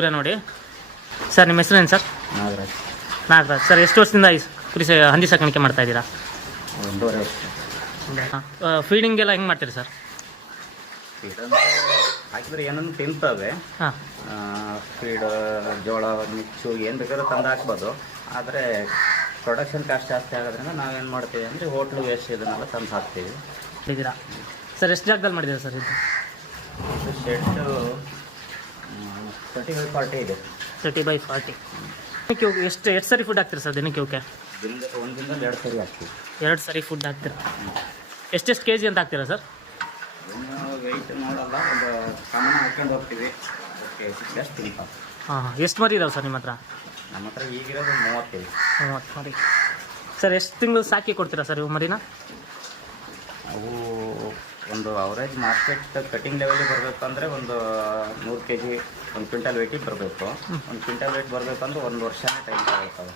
ಇವರೇ ನೋಡಿ ಸರ್. ನಿಮ್ಮ ಹೆಸರೇನು ಸರ್? ನಾಗರಾಜ್. ನಾಗರಾಜ್ ಸರ್. ಎಷ್ಟು ವರ್ಷದಿಂದ ಕುರಿ ಹಂದಿ ಸಾಕಾಣಿಕೆ ಮಾಡ್ತಾ ಇದ್ದೀರಾ? 1.5 ವರ್ಷ. ಫೀಡಿಂಗೆಲ್ಲ ಹೆಂಗೆ ಮಾಡ್ತೀರಿ ಸರ್? ಹಾಕಿದ್ರೆ ಏನನ್ನು ತಿಂತವೆ. ಹಾಂ. ಫೀಡ್, ಜೋಳ, ಮಿಕ್ಸು ಏನು ಬೇಕಾದ್ರೂ ತಂದು ಹಾಕ್ಬೋದು. ಆದರೆ ಪ್ರೊಡಕ್ಷನ್ ಕಾಸ್ಟ್ ಜಾಸ್ತಿ ಆಗೋದ್ರಿಂದ ನಾವೇನು ಮಾಡ್ತೀವಿ ಅಂದರೆ ಹೋಟ್ಲು ವೇಸ್ಟ್ ಇದನ್ನೆಲ್ಲ ತಂದು ಹಾಕ್ತೀವಿ. ಇದ್ದೀರಾ ಸರ್? ಎಷ್ಟು ಜಾಗದಲ್ಲಿ ಮಾಡಿದ್ದೀರಾ ಸರ್ ಇದು? ಶೆಡ್ಡು 30x40 ಇದೆ. 30x40. ಎಷ್ಟು ಸರಿ ಫುಡ್ ಹಾಕ್ತೀರಾ ಸರ್ ದಿನಕ್ಕೆ? ಇವಕ್ಕೆ ಒಂದು ದಿನದಲ್ಲಿ 2 ಸರಿ ಹಾಕ್ತೀವಿ. 2 ಸರಿ ಫುಡ್ ಹಾಕ್ತೀರಾ? ಎಷ್ಟೆಷ್ಟು ಕೆ ಜಿ ಅಂತ ಹಾಕ್ತೀರಾ ಸರ್? ವೆಯ್ಟ್ ನೋಡಲ್ಲ, ಒಂದು ಸಾಮಾನು ಹಾಕ್ಕೊಂಡು ಹೋಗ್ತೀವಿ. ಓಕೆ, ಎಷ್ಟು ತಿಂಪ. ಹಾಂ. ಎಷ್ಟು ಮರಿ ಇದಾವೆ ಸರ್ ನಿಮ್ಮ ಹತ್ರ? ನಮ್ಮ ಹತ್ರ ಈಗಿರೋದು 30. 30 ಮರಿ. ಸರ್ ಎಷ್ಟು ತಿಂಗಳು ಸಾಕಿ ಕೊಡ್ತೀರಾ ಸರ್ ಇವು ಮರಿನ? ಅವು ಒಂದು ಅವರೇಜ್ ಮಾರ್ಕೆಟ್ ಕಟಿಂಗ್ ಲೆವೆಲಿಗೆ ಬರಬೇಕು ಅಂದರೆ ಒಂದು 100 kg, 1 ಕ್ವಿಂಟಲ್ ವೆಯ್ಟಿಗೆ ಬರಬೇಕು. 1 ಕ್ವಿಂಟಲ್ ವೆಯ್ಟ್ ಬರಬೇಕಂದ್ರೆ 1 ವರ್ಷನೇ ಟೈಮ್ ತಗೊಳ್ತವೆ.